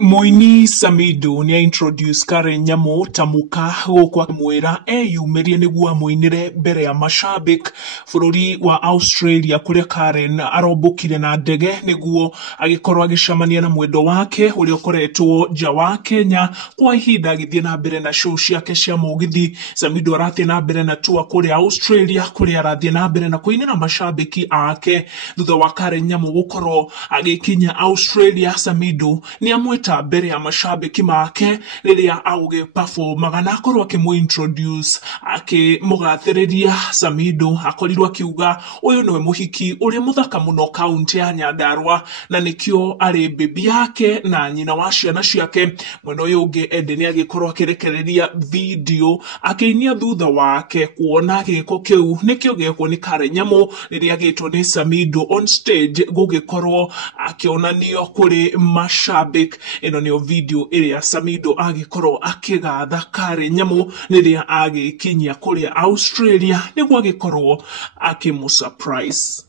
Moini Samidoh ni introduce Karen Nyamo tamuka gukwa mwira yumerie niguo muinire mbere ya mashabik bururi wa Australia kuria Karen arobukire na ndege niguo agikorwo agicamania na mwendo wake uri ukoretwo nja wa Kenya kwa ihinda agithie na mbere na show ciake cia mugithi. Samidoh arathie na mbere na tour kuria Australia kuria arathie na mbere na kuinira mashabiki ake thutha wa Karen Nyamo gukorwo agikinya Australia. Samidoh ni amwita mbere ya mashabiki make riria auge performaga na akorwo akimuintroduce akimugathiriria. Samidoh akorirwo akiuga uyu niwe muhiki uri muthaka muno kaunti ya Nyandarua na nikio ari bibi yake na nyina wa ciana ciake. Mwena uyu ungi Edday ni agikorwo akirekereria video akiinia thutha wake kuona giko kiu nikio gekwo ni Karen Nyamo riria agitwo ni Samidoh on stage gugikorwo akionanio kuri mashabik. Ino niyo video iria Samidoh agikorwo akigatha Karen Nyamo riria agikinyia kuria Australia niguo agikorwo akimusurprise.